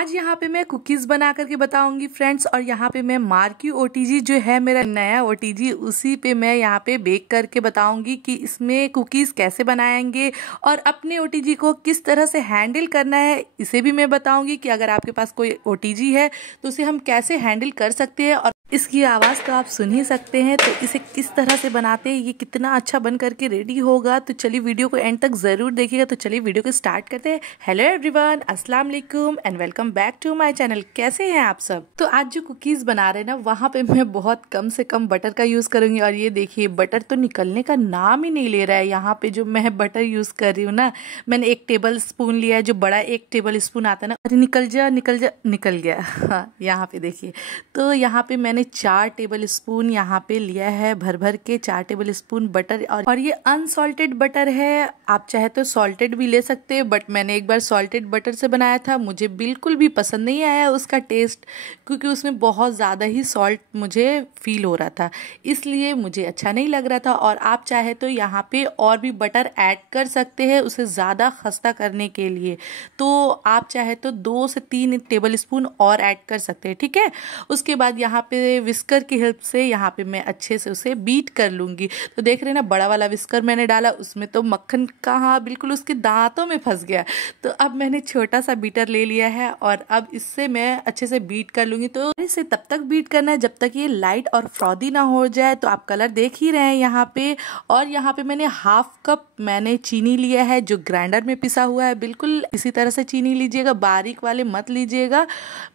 आज यहाँ पे मैं कुकीज़ बना करके बताऊंगी फ्रेंड्स। और यहाँ पे मैं मार्की ओटीजी जो है मेरा नया ओटीजी, उसी पे मैं यहाँ पे बेक करके बताऊंगी कि इसमें कुकीज़ कैसे बनाएंगे और अपने ओटीजी को किस तरह से हैंडल करना है, इसे भी मैं बताऊंगी कि अगर आपके पास कोई ओटीजी है तो उसे हम कैसे हैंडल कर सकते हैं। और इसकी आवाज़ तो आप सुन ही सकते हैं, तो इसे किस तरह से बनाते हैं, ये कितना अच्छा बन करके रेडी होगा। तो चलिए वीडियो को एंड तक ज़रूर देखिएगा। तो चलिए वीडियो को स्टार्ट करते हैं। हेलो एवरीवन, अस्सलाम वालेकुम and welcome back to my channel. कैसे हैं आप सब? तो आज जो कुकीज़ बना रहे हैं ना, वहाँ पे मैं बहुत कम से कम बटर का यूज़ करूँगी। और ये देखिए बटर तो निकलने का नाम ही नहीं ले रहा है। यहाँ पे जो मैं बटर यूज़ कर रही हूँ ना, मैंने 1 टेबल स्पून लिया है, जो बड़ा 1 टेबल स्पून आता है ना। अरे निकल जा निकल गया। हाँ, यहाँ पे देखिए। तो यहाँ पे मैंने 4 टेबल स्पून यहाँ पे लिया है, भर भर के 4 टेबल स्पून बटर। और ये अनसॉल्टेड बटर है, आप चाहे तो सॉल्टेड भी ले सकते हैं, बट मैंने एक बार सॉल्टेड बटर से बनाया था, मुझे बिल्कुल भी पसंद नहीं आया उसका टेस्ट, क्योंकि उसमें बहुत ज़्यादा ही सॉल्ट मुझे फील हो रहा था, इसलिए मुझे अच्छा नहीं लग रहा था। और आप चाहे तो यहाँ पे और भी बटर ऐड कर सकते हैं उसे ज़्यादा खस्ता करने के लिए, तो आप चाहे तो 2 से 3 टेबल स्पून और ऐड कर सकते हैं, ठीक है। उसके बाद यहाँ पे विस्कर की हेल्प से यहाँ पे मैं अच्छे से उसे बीट कर लूँगी। तो देख रहे हैं ना, बड़ा वाला विस्कर मैंने डाला, उसमें तो मक्खन कहाँ बिल्कुल उसके दांतों में फंस गया। तो अब मैंने छोटा सा बीटर ले लिया है और अब इससे मैं अच्छे से बीट कर लूँगी। तो इसे तब तक बीट करना है जब तक ये लाइट और फ्रॉदी ना हो जाए। तो आप कलर देख ही रहे हैं यहाँ पे। और यहाँ पे मैंने 1/2 कप मैंने चीनी लिया है, जो ग्राइंडर में पिसा हुआ है। बिल्कुल इसी तरह से चीनी लीजिएगा, बारीक वाले मत लीजिएगा,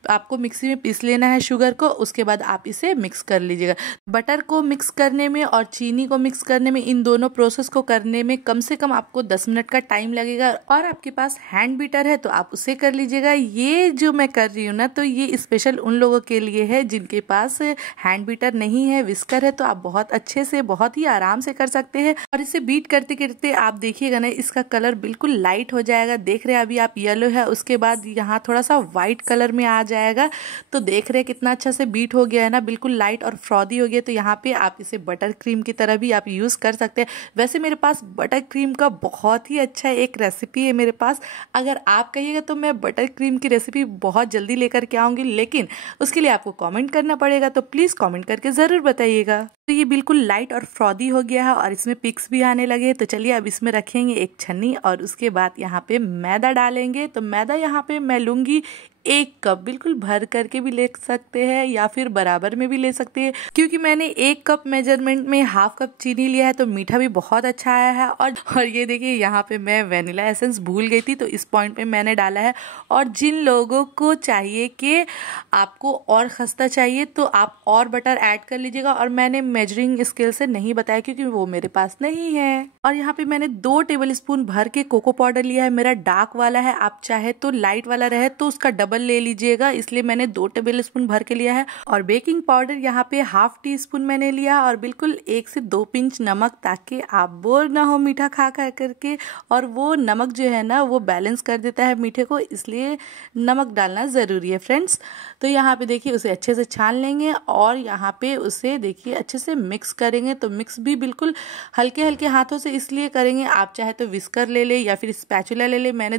आपको मिक्सी में पीस लेना है शुगर को। उसके बाद आप इसे मिक्स कर लीजिएगा। बटर को मिक्स करने में और चीनी को मिक्स करने में, इन दोनों प्रोसेस को करने में कम से कम आपको 10 मिनट का टाइम लगेगा। और आपके पास हैंड बीटर है तो आप उसे कर लीजिएगा। ये जो मैं कर रही हूँ ना, तो ये स्पेशल उन लोगों के लिए है जिनके पास हैंड बीटर नहीं है, विस्कर है, तो आप बहुत अच्छे से बहुत ही आराम से कर सकते हैं। और इसे बीट करते करते आप देखिएगा ना, इसका कलर बिल्कुल लाइट हो जाएगा। देख रहे हैं अभी आप येलो है, उसके बाद यहाँ थोड़ा सा व्हाइट कलर में आ जाएगा। तो देख रहे हैं कितना अच्छा से बीट हो गया है ना, बिल्कुल लाइट और फ्रॉदी हो गया। तो यहाँ पे आप इसे बटर क्रीम की तरह भी आप यूज़ कर सकते हैं। वैसे मेरे पास बटर क्रीम का बहुत ही अच्छा एक रेसिपी है मेरे पास, अगर आप कहिएगा तो मैं बटर क्रीम की रेसिपी बहुत जल्दी लेकर के आऊँगी, लेकिन उसके लिए आपको कमेंट करना पड़ेगा। तो प्लीज़ कमेंट करके ज़रूर बताइएगा। तो ये बिल्कुल लाइट और फ्रॉदी हो गया है और इसमें पिक्स भी आने लगे। तो चलिए अब इसमें रखेंगे एक छन्नी और उसके बाद यहाँ पे मैदा डालेंगे। तो मैदा यहाँ पे मैं लूँगी 1 कप, बिल्कुल भर करके भी ले सकते हैं या फिर बराबर में भी ले सकते हैं, क्योंकि मैंने 1 कप मेजरमेंट में 1/2 कप चीनी लिया है, तो मीठा भी बहुत अच्छा आया है। और ये देखिए यहाँ पे मैं वेनिला एसेंस भूल गई थी, तो इस पॉइंट पे मैंने डाला है। और जिन लोगों को चाहिए कि आपको और खस्ता चाहिए तो आप और बटर ऐड कर लीजिएगा। और मैंने मेजरिंग स्केल से नहीं बताया क्योंकि वो मेरे पास नहीं है। और यहाँ पे मैंने 2 टेबल स्पून भर के कोको पाउडर लिया है, मेरा डार्क वाला है, आप चाहे तो लाइट वाला रहे तो उसका डबल ले लीजिएगा, इसलिए मैंने 2 टेबल स्पून भर के लिया है। और बेकिंग पाउडर यहाँ पे 1/2 टी-स्पून मैंने लिया और बिल्कुल 1 से 2 पिंच नमक, ताकि आप बोर ना हो मीठा खा करके। और वो नमक जो है ना, वो बैलेंस कर देता है मीठे को, इसलिए नमक डालना ज़रूरी है फ्रेंड्स। तो यहाँ पे देखिए उसे अच्छे से छान लेंगे और यहाँ पे उसे देखिए अच्छे से मिक्स करेंगे। तो मिक्स भी बिल्कुल हल्के हल्के हाथों से इसलिए करेंगे, आप चाहे तो विस्कर ले ले या फिर स्पैचुला ले ले। मैंने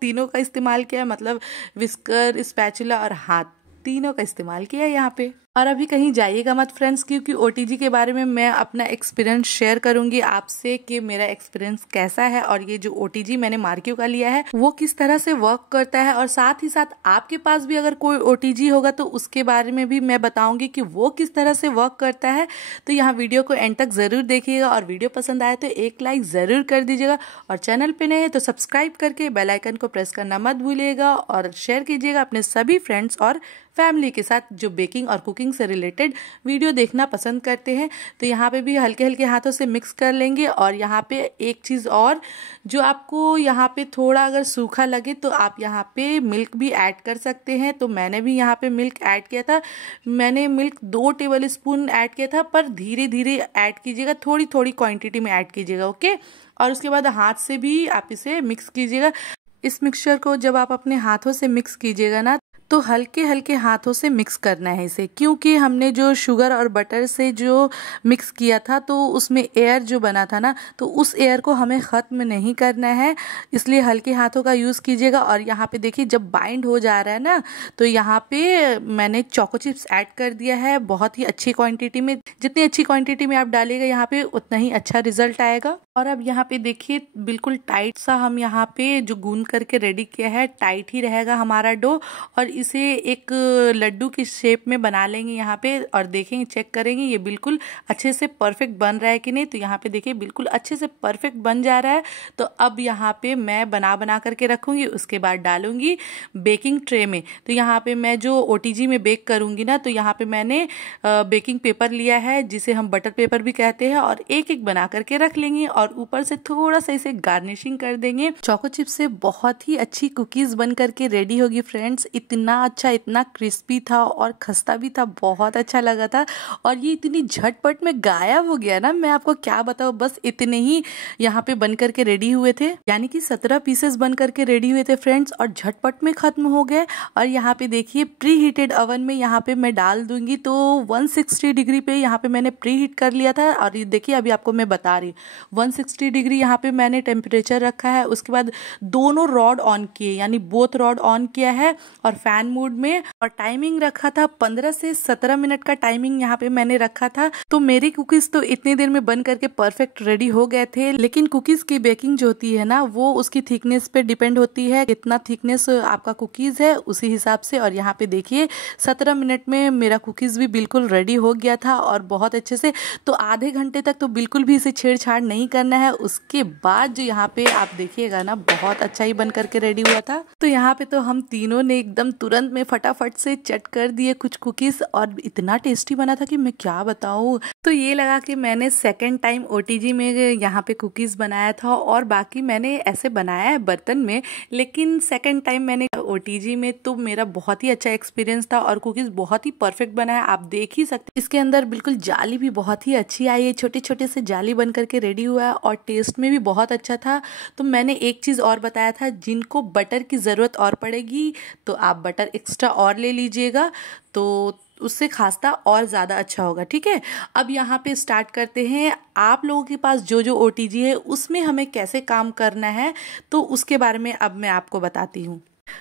तीनों का इस्तेमाल किया, मतलब विस्कर, स्पैचुला और हाथ, तीनों का इस्तेमाल किया यहाँ पे। और अभी कहीं जाइएगा मत फ्रेंड्स, क्योंकि ओटीजी के बारे में मैं अपना एक्सपीरियंस शेयर करूंगी आपसे कि मेरा एक्सपीरियंस कैसा है और ये जो ओटीजी मैंने मार्कियो का लिया है वो किस तरह से वर्क करता है। और साथ ही साथ आपके पास भी अगर कोई ओटीजी होगा तो उसके बारे में भी मैं बताऊंगी कि वो किस तरह से वर्क करता है। तो यहाँ वीडियो को एंड तक जरूर देखिएगा और वीडियो पसंद आए तो एक लाइक जरूर कर दीजिएगा। और चैनल पे नए हैं तो सब्सक्राइब करके बेल आइकन को प्रेस करना मत भूलिएगा और शेयर कीजिएगा अपने सभी फ्रेंड्स और फैमिली के साथ जो बेकिंग और कुकिंग से रिलेटेड वीडियो देखना पसंद करते हैं। तो यहाँ पे भी हल्के हल्के हाथों से मिक्स कर लेंगे। और यहाँ पे एक चीज़ और, जो आपको यहाँ पे थोड़ा अगर सूखा लगे तो आप यहाँ पे मिल्क भी ऐड कर सकते हैं। तो मैंने भी यहाँ पे मिल्क ऐड किया था, मैंने मिल्क 2 टेबल स्पून ऐड किया था, पर धीरे धीरे ऐड कीजिएगा, थोड़ी थोड़ी क्वान्टिटी में ऐड कीजिएगा, ओके। और उसके बाद हाथ से भी आप इसे मिक्स कीजिएगा। इस मिक्सचर को जब आप अपने हाथों से मिक्स कीजिएगा ना, तो हल्के हल्के हाथों से मिक्स करना है इसे, क्योंकि हमने जो शुगर और बटर से जो मिक्स किया था तो उसमें एयर जो बना था ना, तो उस एयर को हमें ख़त्म नहीं करना है, इसलिए हल्के हाथों का यूज़ कीजिएगा। और यहाँ पे देखिए जब बाइंड हो जा रहा है ना, तो यहाँ पे मैंने चोको चिप्स ऐड कर दिया है बहुत ही अच्छी क्वांटिटी में। जितनी अच्छी क्वांटिटी में आप डालिएगा यहाँ पे उतना ही अच्छा रिजल्ट आएगा। और अब यहाँ पे देखिए बिल्कुल टाइट सा हम यहाँ पे जो गूंद करके रेडी किया है, टाइट ही रहेगा हमारा डो। और इसे एक लड्डू की शेप में बना लेंगे यहाँ पे, और देखेंगे चेक करेंगे ये बिल्कुल अच्छे से परफेक्ट बन रहा है कि नहीं। तो यहाँ पे देखिए बिल्कुल अच्छे से परफेक्ट बन जा रहा है। तो अब यहाँ पे मैं बना करके रखूंगी, उसके बाद डालूंगी बेकिंग ट्रे में। तो यहाँ पे मैं जो ओटीजी में बेक करूंगी ना, तो यहाँ पे मैंने बेकिंग पेपर लिया है जिसे हम बटर पेपर भी कहते हैं, और एक एक बना करके रख लेंगे और ऊपर से थोड़ा सा इसे गार्निशिंग कर देंगे। चोको चिप्स से बहुत ही अच्छी कुकीज बन करके रेडी होगी फ्रेंड्स। इतना अच्छा, इतना क्रिस्पी था और खस्ता भी था, बहुत अच्छा लगा था। और ये इतनी झटपट में गायब हो गया ना, मैं आपको क्या बताऊं, बस इतने ही यहाँ पे बन करके रेडी हुए थे, यानी कि 17 पीसेस बन करके रेडी हुए थे फ्रेंड्स, और झटपट में खत्म हो गए। और यहाँ पे देखिए प्री हीटेड ओवन में यहाँ पे मैं डाल दूंगी, तो 160 डिग्री पे यहाँ पे मैंने प्री हीट कर लिया था। और ये देखिए अभी आपको मैं बता रही हूँ 160 डिग्री यहाँ पे मैंने टेम्परेचर रखा है। उसके बाद दोनों रॉड ऑन किए, यानी बोथ रॉड ऑन किया है और फैन मोड में, और टाइमिंग रखा था 15 से 17 मिनट का टाइमिंग यहाँ पे मैंने रखा था। तो मेरी कुकीज तो इतनी देर में बन करके परफेक्ट रेडी हो गए थे। लेकिन कुकीज की बेकिंग जो होती है ना, वो उसकी थिकनेस पे डिपेंड होती है, कितना थिकनेस आपका कुकीज है उसी हिसाब से। और यहाँ पे देखिए 17 मिनट में मेरा कुकीज भी बिल्कुल रेडी हो गया था और बहुत अच्छे से। तो आधे घंटे तक तो बिल्कुल भी इसे छेड़छाड़ नहीं करना है। उसके बाद जो यहाँ पे आप देखिएगा ना, बहुत अच्छा ही बन करके रेडी हुआ था। तो यहाँ पे तो हम तीनों ने एकदम तुरंत में फटाफट से चट कर दिए कुछ कुकीज, और इतना टेस्टी बना था कि मैं क्या बताऊँ। तो ये लगा कि मैंने सेकेंड टाइम ओटीजी में यहाँ पे कुकीज बनाया था, और बाकी मैंने ऐसे बनाया है बर्तन में, लेकिन सेकेंड टाइम मैंने ओटीजी में, तो मेरा बहुत ही अच्छा एक्सपीरियंस था और कुकीज बहुत ही परफेक्ट बना है। आप देख ही सकते, इसके अंदर बिल्कुल जाली भी बहुत ही अच्छी आई है, छोटे छोटे से जाली बन करके रेडी हुआ है, और टेस्ट में भी बहुत अच्छा था। तो मैंने एक चीज और बताया था, जिनको बटर की जरूरत और पड़ेगी तो आप बटर एक्स्ट्रा और ले लीजिएगा, तो उससे खास्ता और ज़्यादा अच्छा होगा। ठीक है, अब यहाँ पे स्टार्ट करते हैं। आप लोगों के पास जो जो ओटीजी है उसमें हमें कैसे काम करना है, तो उसके बारे में अब मैं आपको बताती हूँ।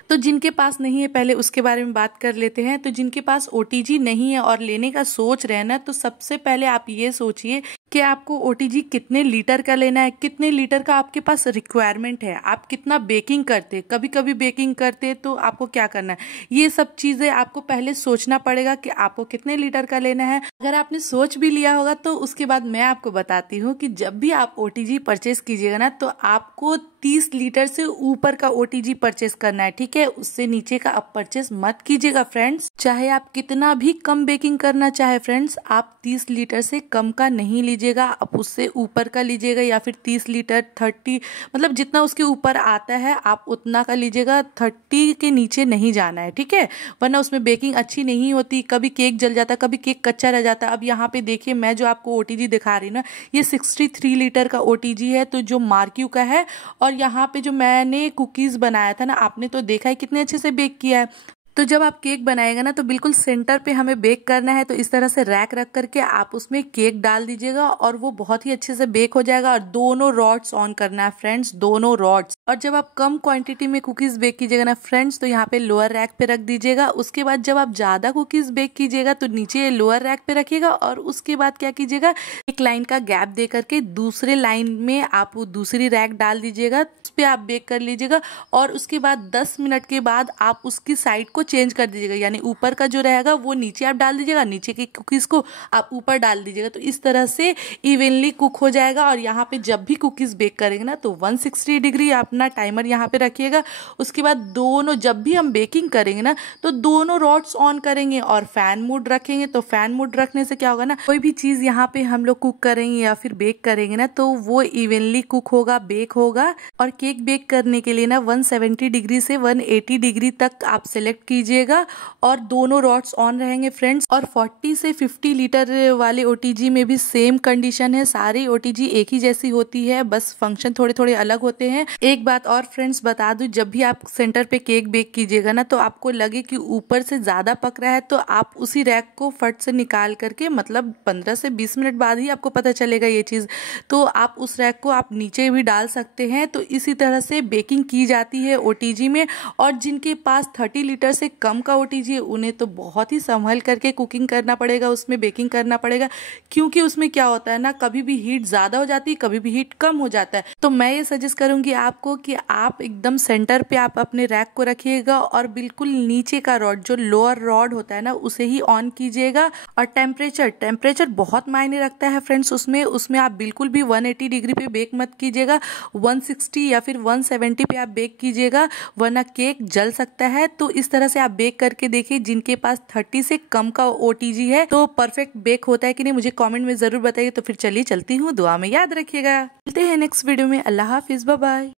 तो जिनके पास नहीं है पहले उसके बारे में बात कर लेते हैं। तो जिनके पास ओटीजी नहीं है और लेने का सोच रहे हैं ना, तो सबसे पहले आप ये सोचिए कि आपको ओटीजी कितने लीटर का लेना है, कितने लीटर का आपके पास रिक्वायरमेंट है, आप कितना बेकिंग करते, कभी कभी बेकिंग करते, तो आपको क्या करना है, ये सब चीजें आपको पहले सोचना पड़ेगा कि आपको कितने लीटर का लेना है। अगर आपने सोच भी लिया होगा तो उसके बाद मैं आपको बताती हूँ कि जब भी आप ओटीजी परचेस कीजिएगा ना, तो आपको 30 लीटर से ऊपर का ओटीजी परचेस करना है। ठीक है, उससे नीचे का आप परचेस मत कीजिएगा फ्रेंड्स। चाहे आप कितना भी कम बेकिंग करना चाहे फ्रेंड्स, आप 30 लीटर से कम का नहीं लीजिएगा, आप उससे ऊपर का लीजिएगा, या फिर 30 लीटर 30, मतलब जितना उसके ऊपर आता है आप उतना का लीजिएगा। 30 के नीचे नहीं जाना है, ठीक है, वरना उसमें बेकिंग अच्छी नहीं होती, कभी केक जल जाता, कभी केक कच्चा रह जाता। अब यहाँ पे देखिए मैं जो आपको ओटीजी दिखा रही ना, ये 63 लीटर का ओटीजी है, तो जो मार्क्यू का है। और यहाँ पे जो मैंने कुकीज बनाया था ना, आपने तो देखा है कितने अच्छे से बेक किया है। तो जब आप केक बनाएगा ना, तो बिल्कुल सेंटर पे हमें बेक करना है। तो इस तरह से रैक रख करके आप उसमें केक डाल दीजिएगा और वो बहुत ही अच्छे से बेक हो जाएगा। और दोनों रॉड्स ऑन करना है फ्रेंड्स, दोनों रॉड्स। और जब आप कम क्वांटिटी में कुकीज बेक कीजिएगा ना फ्रेंड्स, तो यहाँ पे लोअर रैक पे रख दीजिएगा। उसके बाद जब आप ज्यादा कुकीज बेक कीजिएगा तो नीचे लोअर रैक पे रखिएगा। और उसके बाद क्या कीजिएगा, एक लाइन का गैप दे करके दूसरे लाइन में आप दूसरी रैक डाल दीजिएगा, उस पे आप बेक कर लीजिएगा। और उसके बाद 10 मिनट के बाद आप उसकी साइड को चेंज कर दीजिएगा, यानी ऊपर का जो रहेगा वो नीचे आप डाल दीजिएगा, नीचे की कुकीज को आप ऊपर डाल दीजिएगा। तो इस तरह से इवनली कुक हो जाएगा। और यहाँ पे जब भी कुकीज बेक करेंगे ना, तो 160 डिग्री अपना टाइमर यहाँ पे रखिएगा। उसके बाद दोनों, जब भी हम बेकिंग करेंगे ना, तो दोनों रॉड्स ऑन करेंगे और फैन मोड रखेंगे। तो फैन मोड रखने से क्या होगा ना, कोई भी चीज यहाँ पे हम लोग कुक करेंगे या फिर बेक करेंगे ना, तो वो इवनली कुक होगा, बेक होगा। और केक बेक करने के लिए ना 170 डिग्री से 180 डिग्री तक आप सेलेक्ट कीजिए कीजिएगा और दोनों रॉड्स ऑन रहेंगे फ्रेंड्स। और 40 से 50 लीटर वाले ओटीजी में भी सेम कंडीशन है, सारी ओटीजी एक ही जैसी होती है, बस फंक्शन थोड़े थोड़े अलग होते हैं। एक बात और फ्रेंड्स बता दूं, जब भी आप सेंटर पे केक बेक कीजिएगा ना, तो आपको लगे कि ऊपर से ज्यादा पक रहा है तो आप उसी रैक को फट से निकाल करके, मतलब 15 से 20 मिनट बाद ही आपको पता चलेगा ये चीज, तो आप उस रैक को आप नीचे भी डाल सकते हैं। तो इसी तरह से बेकिंग की जाती है ओटीजी में। और जिनके पास 30 लीटर से कम का ओटीजी है उन्हें तो बहुत ही संभल करके कुकिंग करना पड़ेगा, उसमें बेकिंग करना पड़ेगा, क्योंकि उसमें क्या होता है ना, कभी भी हीट ज्यादा हो जाती है, कभी भी हीट कम हो जाता है। तो मैं ये सजेस्ट करूंगी आपको कि आप एकदम सेंटर पे आप अपने रैक को रखिएगा और बिल्कुल नीचे का रॉड, जो लोअर रॉड होता है ना, उसे ही ऑन कीजिएगा। और टेम्परेचर बहुत मायने रखता है फ्रेंड्स। उसमें आप बिल्कुल भी 180 डिग्री पे बेक मत कीजिएगा, 160 या फिर 170 पे आप बेक कीजिएगा, वरना केक जल सकता है। तो इस तरह से आप बेक करके देखिए। जिनके पास 30 से कम का ओटीजी है तो परफेक्ट बेक होता है कि नहीं, मुझे कमेंट में जरूर बताइए। तो फिर चलिए चलती हूँ, दुआ में याद रखिएगा। मिलते हैं नेक्स्ट वीडियो में। अल्लाह हाफिज, बाय बाय।